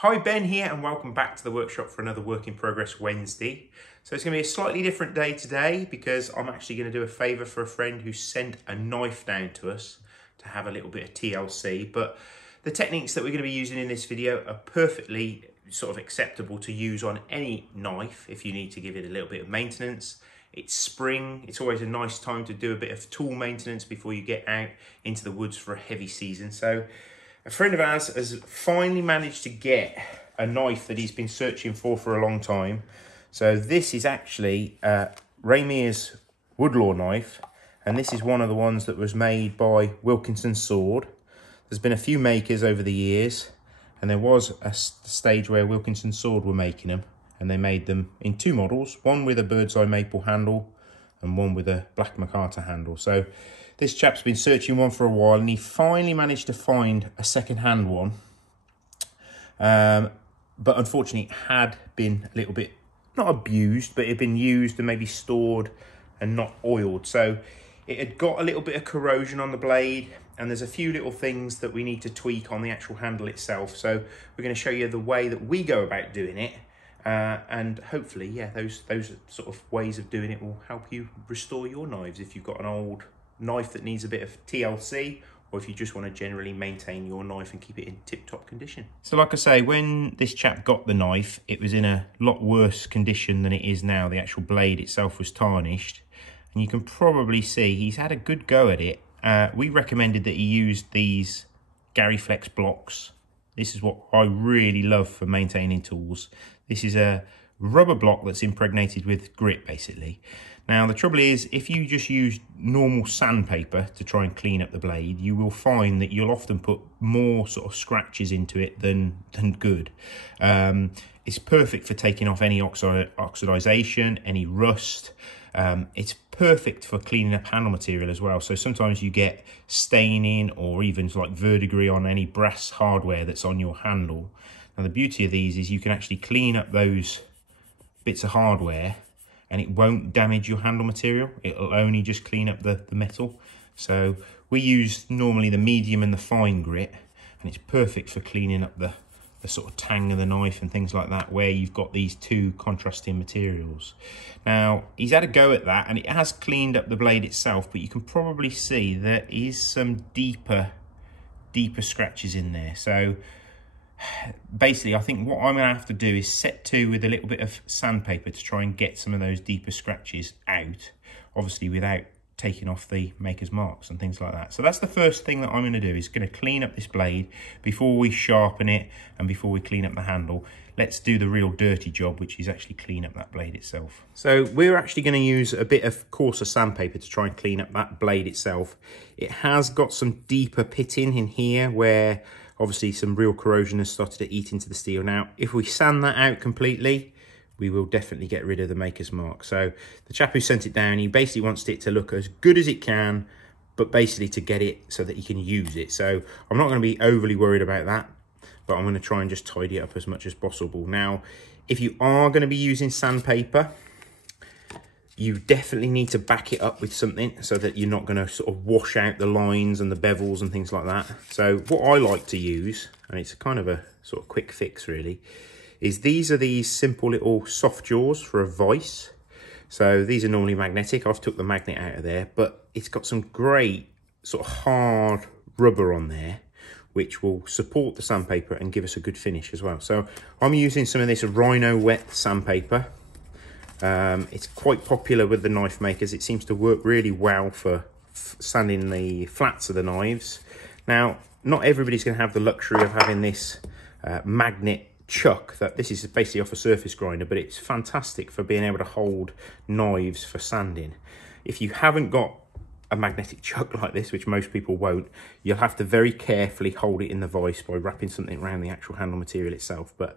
Hi, Ben here, and welcome back to the workshop for another Work in Progress Wednesday. So it's going to be a slightly different day today because I'm actually going to do a favour for a friend who sent a knife down to us to have a little bit of TLC. But the techniques that we're going to be using in this video are perfectly sort of acceptable to use on any knife if you need to give it a little bit of maintenance. It's spring, it's always a nice time to do a bit of tool maintenance before you get out into the woods for a heavy season. So a friend of ours has finally managed to get a knife that he's been searching for a long time. So this is actually a Ray Mears Woodlaw knife, and this is one of the ones that was made by Wilkinson Sword. There's been a few makers over the years, and there was a stage where Wilkinson Sword were making them, and they made them in two models, one with a bird's eye maple handle and one with a black MacArthur handle. So this chap's been searching one for a while, and he finally managed to find a second-hand one. But unfortunately, it had been a little bit, not abused, but it had been used and maybe stored and not oiled. So it had got a little bit of corrosion on the blade, and there's a few little things that we need to tweak on the actual handle itself. So we're going to show you the way that we go about doing it. And hopefully, yeah, those sort of ways of doing it will help you restore your knives if you've got an old knife that needs a bit of TLC, or if you just want to generally maintain your knife and keep it in tip-top condition. So like I say, when this chap got the knife, it was in a lot worse condition than it is now. The actual blade itself was tarnished, and you can probably see he's had a good go at it. We recommended that he used these Gary Flex blocks. This is what I really love for maintaining tools. This is a rubber block that's impregnated with grit, basically. Now, the trouble is, if you just use normal sandpaper to try and clean up the blade, you will find that you'll often put more sort of scratches into it than good. It's perfect for taking off any oxidization, any rust. It's perfect for cleaning up handle material as well. So sometimes you get staining or even like verdigris on any brass hardware that's on your handle. Now, the beauty of these is you can actually clean up those bits of hardware and it won't damage your handle material. It'll only just clean up the metal. So we use normally the medium and the fine grit, and it's perfect for cleaning up the sort of tang of the knife and things like that, where you've got these two contrasting materials. Now, he's had a go at that, and it has cleaned up the blade itself, but you can probably see there is some deeper scratches in there. So basically, I think what I'm going to have to do is set to with a little bit of sandpaper to try and get some of those deeper scratches out, obviously without taking off the maker's marks and things like that. So that's the first thing that I'm going to do, is going to clean up this blade before we sharpen it and before we clean up the handle. Let's do the real dirty job, which is actually clean up that blade itself. So we're actually going to use a bit of coarser sandpaper to try and clean up that blade itself. It has got some deeper pitting in here where obviously some real corrosion has started to eat into the steel. Now, if we sand that out completely, we will definitely get rid of the maker's mark. So the chap who sent it down, he basically wants it to look as good as it can, but basically to get it so that he can use it. So I'm not going to be overly worried about that, but I'm going to try and just tidy it up as much as possible. Now, if you are going to be using sandpaper, you definitely need to back it up with something so that you're not going to sort of wash out the lines and the bevels and things like that. So what I like to use, and it's kind of a sort of quick fix really, is these simple little soft jaws for a vise. So these are normally magnetic. I've took the magnet out of there, but it's got some great sort of hard rubber on there, which will support the sandpaper and give us a good finish as well. So I'm using some of this Rhino wet sandpaper. It's quite popular with the knife makers. It seems to work really well for sanding the flats of the knives. Now, not everybody's going to have the luxury of having this magnet chuck. This is basically off a surface grinder, but it's fantastic for being able to hold knives for sanding. If you haven't got a magnetic chuck like this, which most people won't, you'll have to very carefully hold it in the vise by wrapping something around the actual handle material itself. But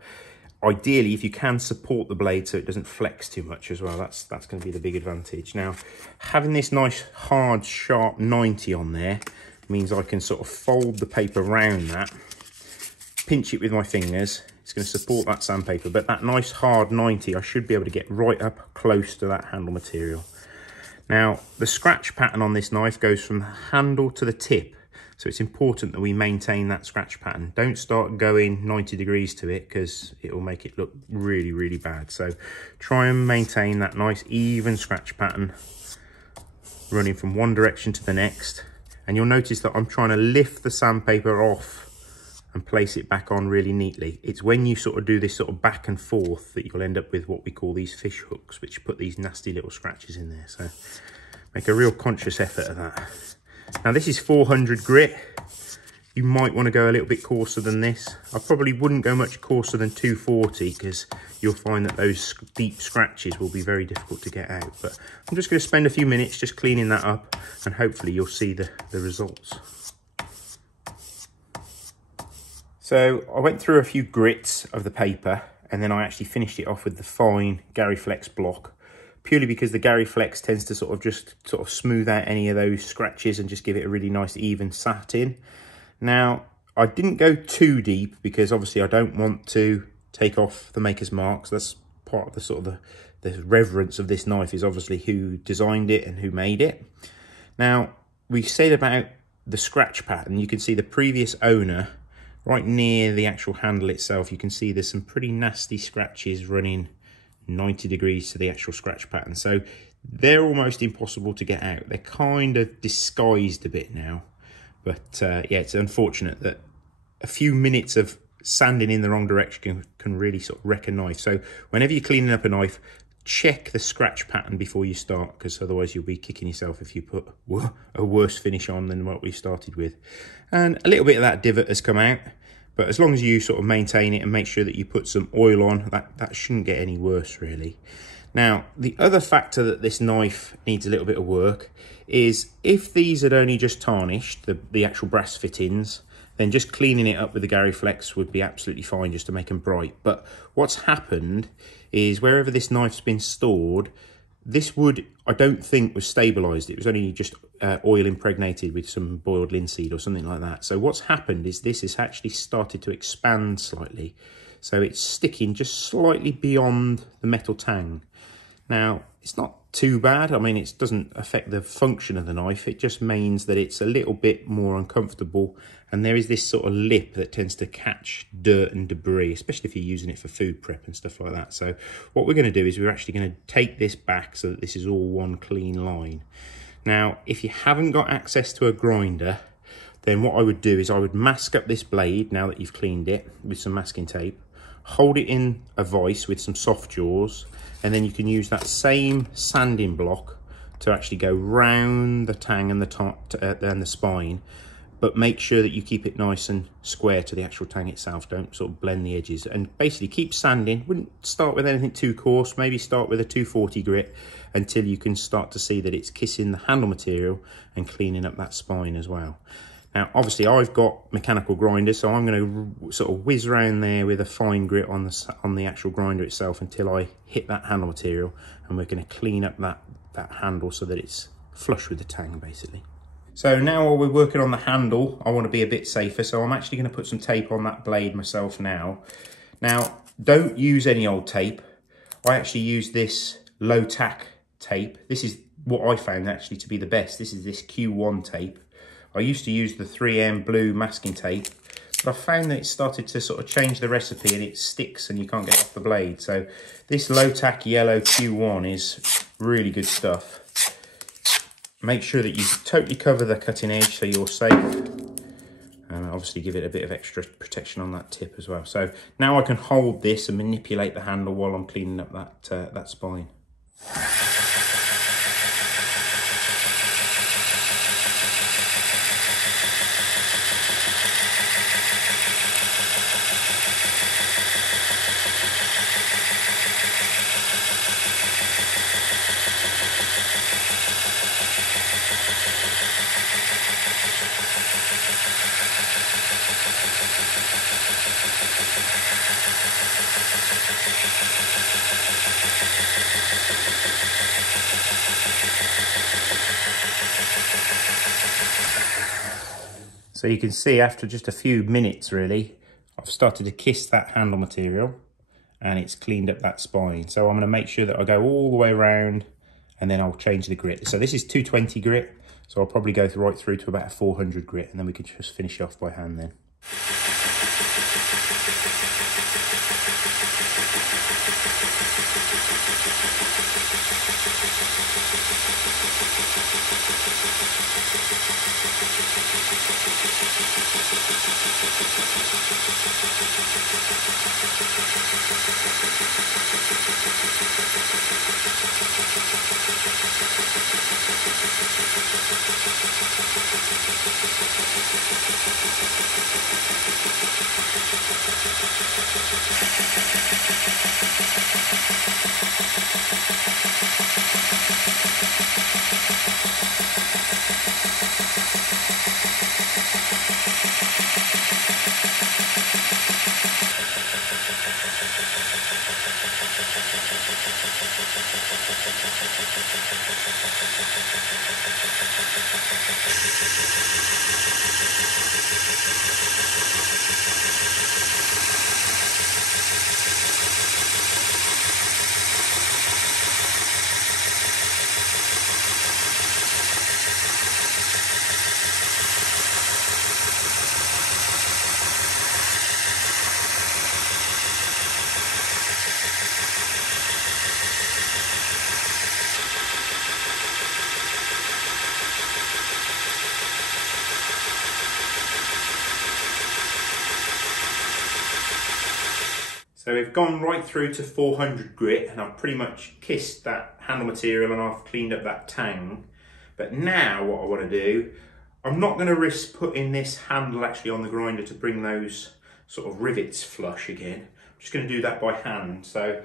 ideally, if you can support the blade so it doesn't flex too much as well, that's going to be the big advantage. Now, having this nice hard sharp 90 on there means I can sort of fold the paper around that, pinch it with my fingers. It's going to support that sandpaper, but that nice hard 90 I should be able to get right up close to that handle material. Now, the scratch pattern on this knife goes from the handle to the tip. So it's important that we maintain that scratch pattern. Don't start going 90 degrees to it because it will make it look really, really bad. So try and maintain that nice even scratch pattern running from one direction to the next. And you'll notice that I'm trying to lift the sandpaper off and place it back on really neatly. It's when you sort of do this sort of back and forth that you'll end up with what we call these fish hooks, which put these nasty little scratches in there. So make a real conscious effort of that. Now this is 400 grit. You might want to go a little bit coarser than this. I probably wouldn't go much coarser than 240 because you'll find that those deep scratches will be very difficult to get out. But I'm just going to spend a few minutes just cleaning that up, and hopefully you'll see the results. So I went through a few grits of the paper, and then I actually finished it off with the fine Gary Flex block, purely because the Gary Flex tends to sort of smooth out any of those scratches and just give it a really nice even satin. Now, I didn't go too deep because obviously I don't want to take off the maker's marks. That's part of the sort of the reverence of this knife, is obviously who designed it and who made it. Now, we said about the scratch pattern, you can see the previous owner right near the actual handle itself. You can see there's some pretty nasty scratches running 90 degrees to the actual scratch pattern. So they're almost impossible to get out. They're kind of disguised a bit now. But yeah, it's unfortunate that a few minutes of sanding in the wrong direction can really sort of wreck a knife. So whenever you're cleaning up a knife, check the scratch pattern before you start, because otherwise you'll be kicking yourself if you put a worse finish on than what we started with. And a little bit of that divot has come out, but as long as you sort of maintain it and make sure that you put some oil on, that shouldn't get any worse really. Now, the other factor that this knife needs a little bit of work is if these had only just tarnished, the actual brass fittings, then just cleaning it up with the Gary Flex would be absolutely fine just to make them bright. But what's happened is wherever this knife's been stored, this wood, I don't think, was stabilised. It was only just oil impregnated with some boiled linseed or something like that. So what's happened is this has actually started to expand slightly. So it's sticking just slightly beyond the metal tang. Now, it's not too bad. I mean, it doesn't affect the function of the knife. It just means that it's a little bit more uncomfortable. And there is this sort of lip that tends to catch dirt and debris, especially if you're using it for food prep and stuff like that. So what we're going to do is we're actually going to take this back so that this is all one clean line. Now, if you haven't got access to a grinder, then what I would do is I would mask up this blade now that you've cleaned it with some masking tape, hold it in a vise with some soft jaws, and then you can use that same sanding block to actually go round the tang and the top and the spine, but make sure that you keep it nice and square to the actual tang itself. Don't sort of blend the edges, and basically keep sanding. Wouldn't start with anything too coarse, maybe start with a 240 grit until you can start to see that it's kissing the handle material and cleaning up that spine as well. Now, obviously, I've got mechanical grinders, so I'm going to sort of whiz around there with a fine grit on the actual grinder itself until I hit that handle material, and we're going to clean up that handle so that it's flush with the tang, basically. So now while we're working on the handle, I want to be a bit safer, so I'm actually going to put some tape on that blade myself now. Now, don't use any old tape. I actually use this low tack tape. This is what I found actually to be the best. This is this Q1 tape. I used to use the 3M blue masking tape, but I found that it started to sort of change the recipe and it sticks and you can't get it off the blade. So this low tack yellow Q1 is really good stuff. Make sure that you totally cover the cutting edge so you're safe, and obviously give it a bit of extra protection on that tip as well. So now I can hold this and manipulate the handle while I'm cleaning up that spine. So you can see after just a few minutes really, I've started to kiss that handle material and it's cleaned up that spine. So I'm going to make sure that I go all the way around and then I'll change the grit. So this is 220 grit. So I'll probably go right through to about a 400 grit, and then we can just finish off by hand then. So we've gone right through to 400 grit, and I've pretty much kissed that handle material and I've cleaned up that tang. But now what I want to do, I'm not going to risk putting this handle actually on the grinder to bring those sort of rivets flush again. I'm just going to do that by hand. So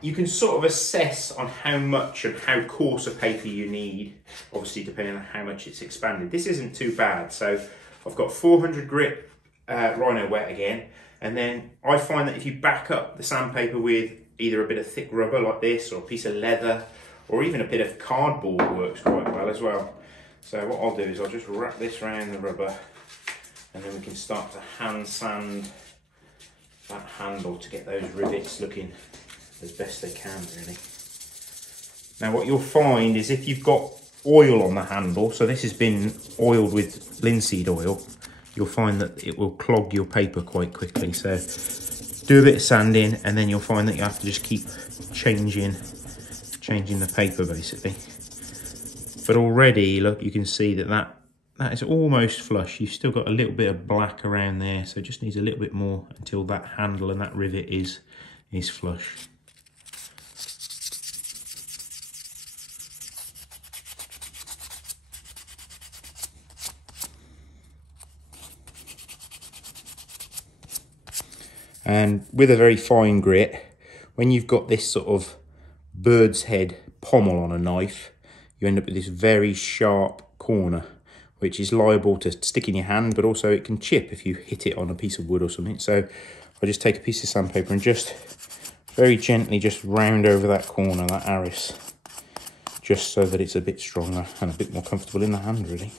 you can sort of assess on how much and how coarse a paper you need, obviously depending on how much it's expanded. This isn't too bad. So I've got 400 grit Rhino wet again. And then I find that if you back up the sandpaper with either a bit of thick rubber like this, or a piece of leather, or even a bit of cardboard works quite well as well. So what I'll do is I'll just wrap this around the rubber, and then we can start to hand sand that handle to get those rivets looking as best they can, really. Now what you'll find is if you've got oil on the handle, so this has been oiled with linseed oil, you'll find that it will clog your paper quite quickly. So do a bit of sanding, and then you'll find that you have to just keep changing the paper basically. But already, look, you can see that is almost flush. You've still got a little bit of black around there, so it just needs a little bit more until that handle and that rivet is flush. And with a very fine grit, when you've got this sort of bird's head pommel on a knife, you end up with this very sharp corner, which is liable to stick in your hand, but also it can chip if you hit it on a piece of wood or something. So I just take a piece of sandpaper and just very gently just round over that corner, that arris, just so that it's a bit stronger and a bit more comfortable in the hand, really.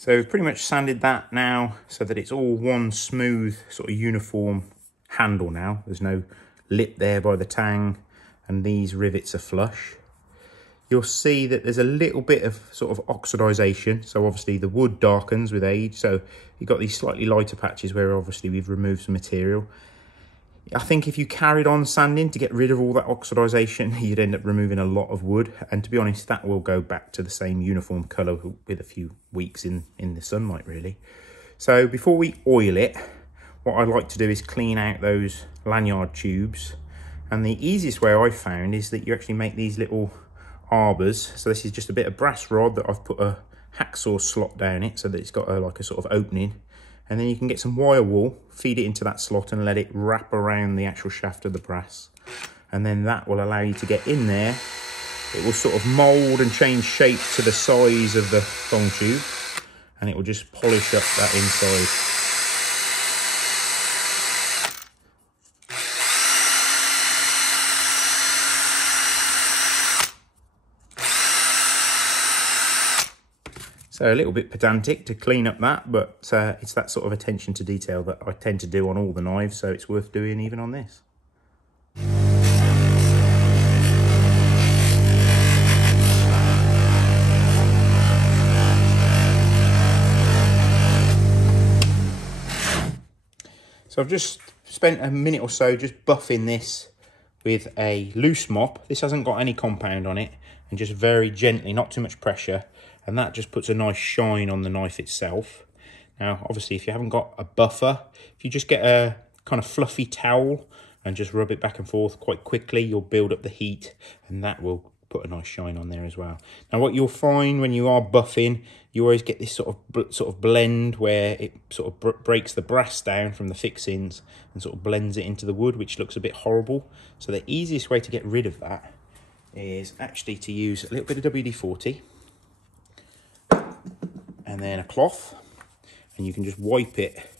So we've pretty much sanded that now so that it's all one smooth sort of uniform handle now. There's no lip there by the tang, and these rivets are flush. You'll see that there's a little bit of sort of oxidization. So obviously the wood darkens with age. So you've got these slightly lighter patches where obviously we've removed some material. I think if you carried on sanding to get rid of all that oxidization, you'd end up removing a lot of wood. And to be honest, that will go back to the same uniform color with a few weeks in the sunlight, really. So before we oil it, what I'd like to do is clean out those lanyard tubes. And the easiest way I've found is that you actually make these little arbors. So this is just a bit of brass rod that I've put a hacksaw slot down it so that it's got like a sort of opening. And then you can get some wire wool, feed it into that slot and let it wrap around the actual shaft of the brass. And then that will allow you to get in there. It will sort of mould and change shape to the size of the thong tube, and it will just polish up that inside. So a little bit pedantic to clean up that, but it's that sort of attention to detail that I tend to do on all the knives, so it's worth doing even on this. So I've just spent a minute or so just buffing this with a loose mop. This hasn't got any compound on it, and just very gently, not too much pressure, and that just puts a nice shine on the knife itself. Now, obviously, if you haven't got a buffer, if you just get a kind of fluffy towel and just rub it back and forth quite quickly, you'll build up the heat, and that will put a nice shine on there as well. Now, what you'll find when you are buffing, you always get this sort of blend where it sort of breaks the brass down from the fixings and sort of blends it into the wood, which looks a bit horrible. So the easiest way to get rid of that is actually to use a little bit of WD-40 and then a cloth, and you can just wipe it,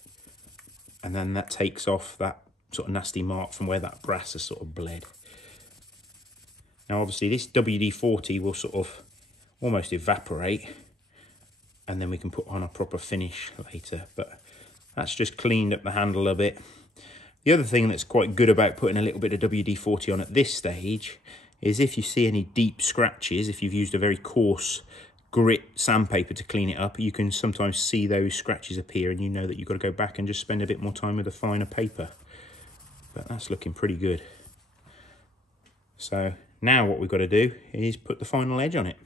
and then that takes off that sort of nasty mark from where that brass has sort of bled. Now, obviously, this WD-40 will sort of almost evaporate, and then we can put on a proper finish later, but that's just cleaned up the handle a bit. The other thing that's quite good about putting a little bit of WD-40 on at this stage is if you see any deep scratches, if you've used a very coarse grit sandpaper to clean it up, you can sometimes see those scratches appear, and you know that you've got to go back and just spend a bit more time with a finer paper. But that's looking pretty good. So now what we've got to do is put the final edge on it.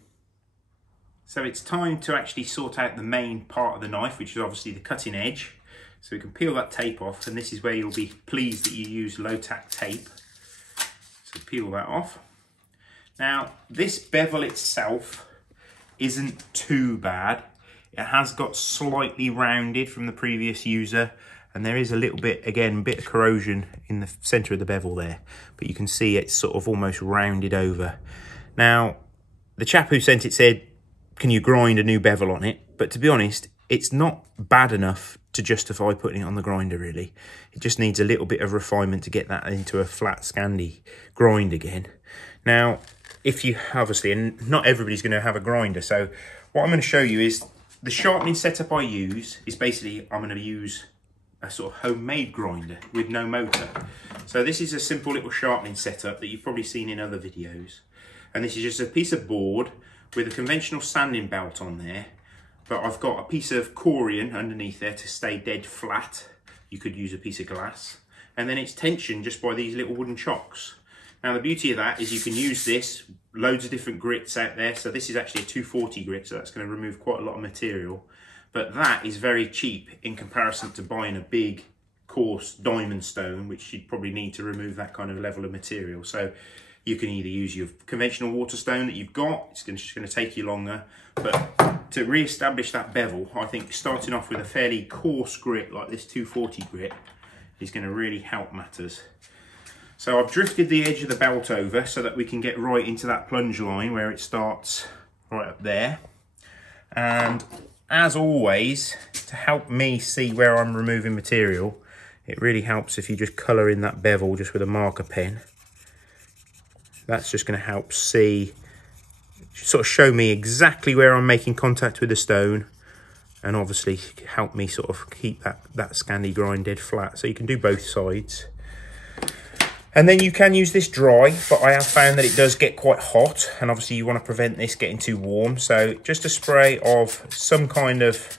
So it's time to actually sort out the main part of the knife, which is obviously the cutting edge. So we can peel that tape off, and this is where you'll be pleased that you use low-tack tape. So peel that off. Now, this bevel itself isn't too bad. It has got slightly rounded from the previous user, and there is a little bit, again, a bit of corrosion in the center of the bevel there, but you can see it's sort of almost rounded over. Now, the chap who sent it said, can you grind a new bevel on it? But to be honest, it's not bad enough to justify putting it on the grinder, really. It just needs a little bit of refinement to get that into a flat Scandi grind again. Now, if you obviously, and not everybody's going to have a grinder, so what I'm going to show you is the sharpening setup I use is basically, I'm going to use a sort of homemade grinder with no motor. So this is a simple little sharpening setup that you've probably seen in other videos, and this is just a piece of board with a conventional sanding belt on there, but I've got a piece of corian underneath there to stay dead flat. You could use a piece of glass, and then it's tensioned just by these little wooden chocks. Now, the beauty of that is you can use this, loads of different grits out there. So this is actually a 240 grit, so that's going to remove quite a lot of material. But that is very cheap in comparison to buying a big, coarse diamond stone, which you'd probably need to remove that kind of level of material. So you can either use your conventional water stone that you've got, it's just going to take you longer. But to re-establish that bevel, I think starting off with a fairly coarse grit like this 240 grit is going to really help matters. So I've drifted the edge of the belt over so that we can get right into that plunge line where it starts right up there. And as always, to help me see where I'm removing material, it really helps if you just colour in that bevel just with a marker pen. That's just going to help see, sort of show me exactly where I'm making contact with the stone, and obviously help me sort of keep that Scandi grind dead flat. So you can do both sides. And then you can use this dry, but I have found that it does get quite hot, and obviously you want to prevent this getting too warm. So just a spray of some kind of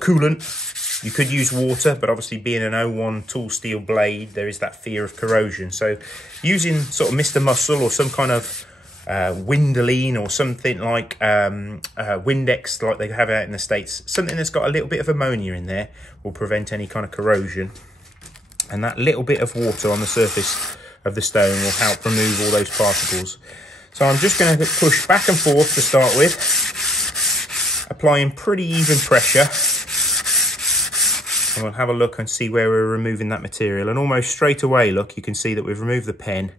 coolant. You could use water, but obviously being an 01 tool steel blade, there is that fear of corrosion. So using sort of Mr. Muscle or some kind of Windoline or something like Windex like they have out in the States, something that's got a little bit of ammonia in there will prevent any kind of corrosion. And that little bit of water on the surface of the stone will help remove all those particles. So I'm just going to push back and forth to start with, applying pretty even pressure. And we'll have a look and see where we're removing that material. And almost straight away, look, you can see that we've removed the pen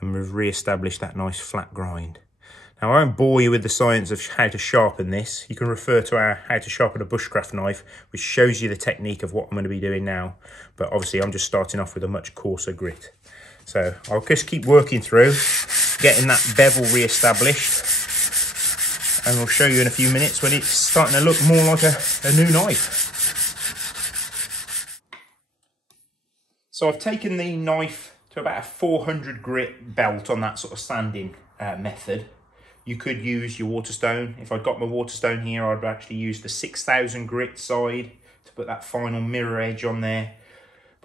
and we've re-established that nice flat grind. Now, I won't bore you with the science of how to sharpen this. You can refer to our How to Sharpen a Bushcraft Knife, which shows you the technique of what I'm going to be doing now. But obviously, I'm just starting off with a much coarser grit. So I'll just keep working through, getting that bevel re-established. And we'll show you in a few minutes when it's starting to look more like a new knife. So I've taken the knife to about a 400 grit belt on that sort of sanding method. You could use your Waterstone. If I'd got my Waterstone here, I'd actually use the 6000 grit side to put that final mirror edge on there.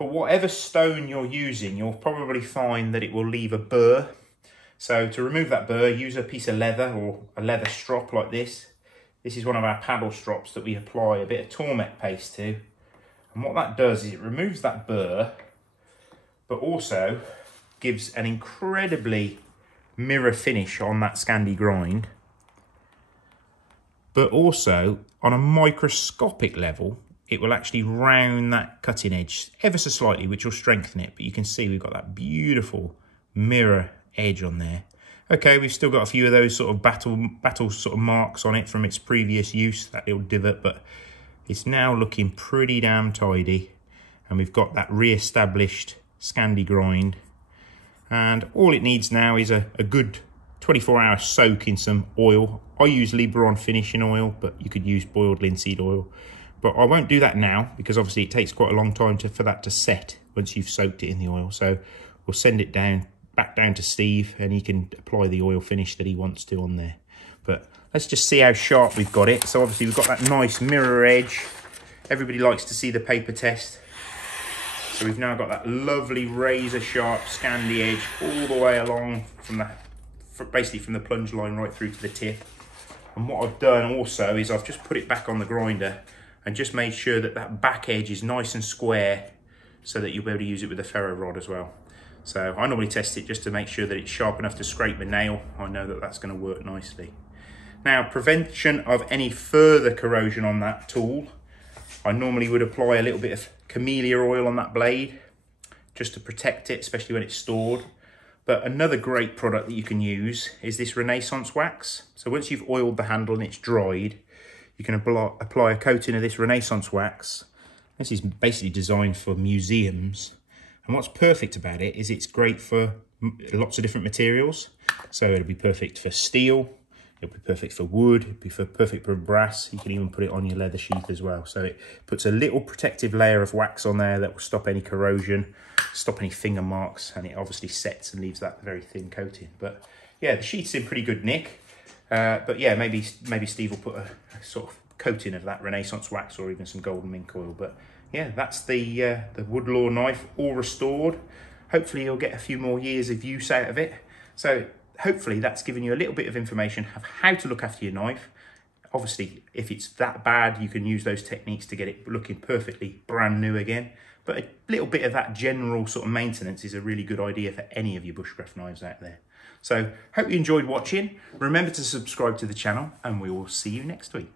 But whatever stone you're using, you'll probably find that it will leave a burr. So to remove that burr, use a piece of leather or a leather strop like this. This is one of our paddle strops that we apply a bit of Tormek paste to. And what that does is it removes that burr, but also gives an incredibly mirror finish on that Scandi grind. But also, on a microscopic level, it will actually round that cutting edge ever so slightly, which will strengthen it. But you can see we've got that beautiful mirror edge on there. Okay, we've still got a few of those sort of battle sort of marks on it from its previous use, that little divot, but it's now looking pretty damn tidy. And we've got that re-established Scandi grind. And all it needs now is a good 24-hour soak in some oil. I use Liberon finishing oil, but you could use boiled linseed oil. But I won't do that now because obviously it takes quite a long time for that to set once you've soaked it in the oil. So we'll send it back down to Steve, and he can apply the oil finish that he wants to on there. But let's just see how sharp we've got it. So obviously we've got that nice mirror edge. Everybody likes to see the paper test. So we've now got that lovely razor sharp Scandi edge all the way along basically from the plunge line right through to the tip. And what I've done also is I've just put it back on the grinder and just made sure that that back edge is nice and square so that you'll be able to use it with a ferro rod as well. So I normally test it just to make sure that it's sharp enough to scrape the nail. I know that that's going to work nicely. Now, prevention of any further corrosion on that tool, I normally would apply a little bit of camellia oil on that blade just to protect it, especially when it's stored. But another great product that you can use is this Renaissance wax. So once you've oiled the handle and it's dried, you can apply a coating of this Renaissance wax. This is basically designed for museums. And what's perfect about it is it's great for lots of different materials. So it'll be perfect for steel, it'll be perfect for wood, it'll be perfect for brass. You can even put it on your leather sheath as well. So it puts a little protective layer of wax on there that will stop any corrosion, stop any finger marks, and it obviously sets and leaves that very thin coating. But yeah, the sheath's in pretty good nick. But yeah, maybe Steve will put a sort of coating of that Renaissance wax or even some golden mink oil. But yeah, that's the Woodlaw knife all restored. Hopefully you'll get a few more years of use out of it. So hopefully that's given you a little bit of information of how to look after your knife. Obviously, if it's that bad, you can use those techniques to get it looking perfectly brand new again. But a little bit of that general sort of maintenance is a really good idea for any of your bushcraft knives out there. So hope you enjoyed watching. Remember to subscribe to the channel, and we will see you next week.